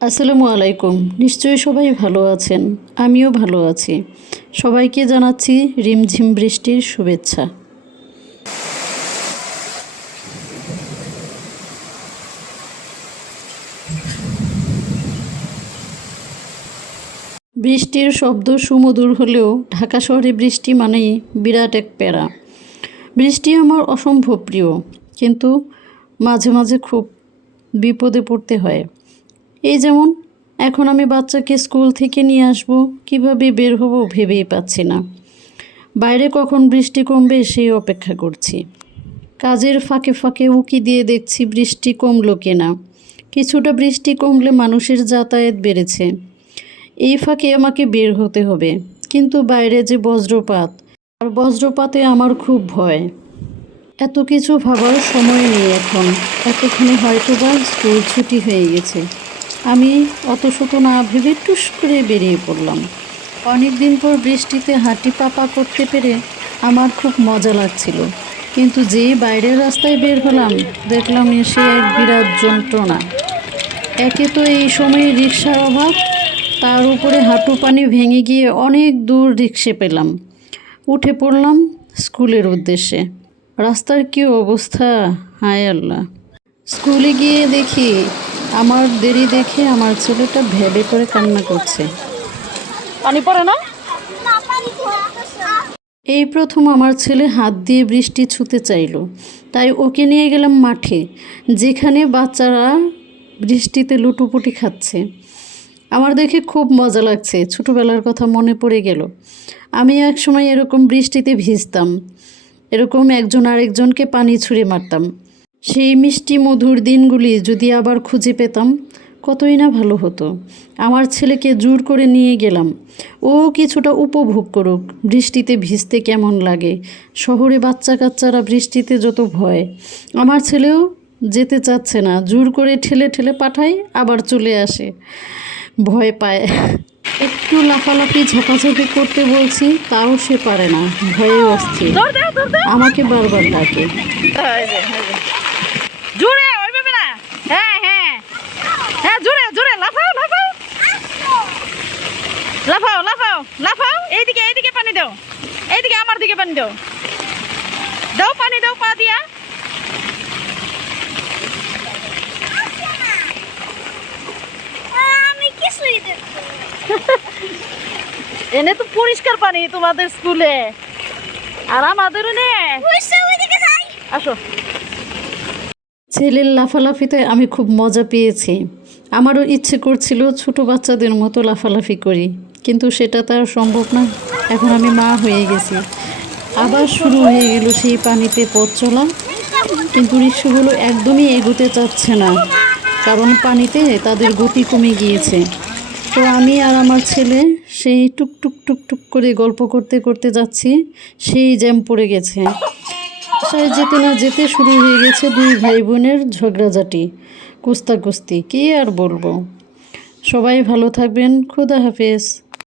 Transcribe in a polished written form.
আসসালামু আলাইকুম। নিশ্চয়ই সবাই ভালো আছেন, আমিও ভালো আছি। সবাইকে জানাচ্ছি রিমঝিম বৃষ্টির শুভেচ্ছা। বৃষ্টির শব্দ সুমধুর হলেও ঢাকা শহরে বৃষ্টি মানেই বিরাট এক প্যারা। বৃষ্টি আমার অসম্ভব প্রিয়, কিন্তু মাঝে মাঝে খুব বিপদে পড়তে হয়। এই যেমন এখন আমি বাচ্চাকে স্কুল থেকে নিয়ে আসব, কিভাবে বের হব ভেবেই পাচ্ছি না। বাইরে কখন বৃষ্টি কমবে সেই অপেক্ষা করছি। কাজের ফাঁকে ফাঁকে উঁকি দিয়ে দেখছি বৃষ্টি কমলো কিনা। কিছুটা বৃষ্টি কমলে মানুষের যাতায়াত বেড়েছে। এই ফাঁকে আমাকে বের হতে হবে, কিন্তু বাইরে যে বজ্রপাত, আর বজ্রপাতে আমার খুব ভয়। এত কিছু ভাবার সময় নেই এখন। এতক্ষণে হয়তোবা স্কুল ছুটি হয়ে গেছে। আমি অত শত না ভেবে টুস করে বেরিয়ে পড়লাম। অনেক দিন পর বৃষ্টিতে হাঁটি পাপা করতে পেরে আমার খুব মজা লাগছিল, কিন্তু যেই বাইরের রাস্তায় বের হলাম দেখলাম এসে এক বিরাট যন্ত্রণা। একে তো এই সময় রিকশার অভাব, তার উপরে হাঁটু পানি ভেঙে গিয়ে অনেক দূর রিকশে পেলাম। উঠে পড়লাম স্কুলের উদ্দেশ্যে। রাস্তার কী অবস্থা, হায় আল্লাহ! স্কুলে গিয়ে দেখি আমার দেরি দেখে আমার ছেলেটা ভেবে করে কান্না করছে। পানি পড়ে না? এই প্রথম আমার ছেলে হাত দিয়ে বৃষ্টি ছুঁতে চাইলো, তাই ওকে নিয়ে গেলাম মাঠে, যেখানে বাচ্চারা বৃষ্টিতে লুটোপুটি খাচ্ছে। আমার দেখে খুব মজা লাগছে, ছোটোবেলার কথা মনে পড়ে গেল। আমি এক সময় এরকম বৃষ্টিতে ভিজতাম, এরকম একজন আরেকজনকে পানি ছুঁড়ে মারতাম। সেই মিষ্টি মধুর দিনগুলি যদি আবার খুঁজে পেতাম কতই না ভালো হতো। আমার ছেলেকে জোর করে নিয়ে গেলাম, ও কিছুটা উপভোগ করুক বৃষ্টিতে ভিজতে কেমন লাগে। শহরে বাচ্চা কাচ্চারা বৃষ্টিতে যত ভয়, আমার ছেলেও যেতে চাচ্ছে না। জোর করে ঠেলে ঠেলে পাঠাই, আবার চলে আসে, ভয় পায়। একটু লাফালাফি ঝাঁপাঝাঁপি করতে বলছি, তাও সে পারে না, ভয়ে অস্থির। আমাকে বারবার ডাকে। জোরে ওইভাবে না। হ্যাঁ হ্যাঁ হ্যাঁ, জোরে জোরে লাফাও লাফাও লাফাও লাফাও লাফাও। এইদিকে এইদিকে পানি দাও, এইদিকে আমার দিকে পানি দাও, দাও পানি দাও পা দিয়া। এনে তো পরিষ্কার পানি তোমাদের স্কুলে, আর আমাদেরও নে। আসো। ছেলের লাফালাফিতে আমি খুব মজা পেয়েছি। আমারও ইচ্ছে করছিল ছোটো বাচ্চাদের মতো লাফালাফি করি, কিন্তু সেটা তার সম্ভব না। এখন আমি মা হয়ে গেছি, আবার শুরু হয়ে গেল সেই পানিতে পথ চলা। কিন্তু রিক্সাগুলো একদমই এগোতে চাচ্ছে না, কারণ পানিতে তাদের গতি কমে গিয়েছে। তো আমি আর আমার ছেলে সেই টুকটুক টুকটুক করে গল্প করতে করতে যাচ্ছি, সেই জ্যাম পড়ে গেছে। বাসায় যেতে না যেতে শুরু হয়ে গেছে দুই ভাই বোনের ঝগড়াঝাটি, কুস্তাকুস্তি। কী আর বলবো। সবাই ভালো থাকবেন, খোদা হাফেজ।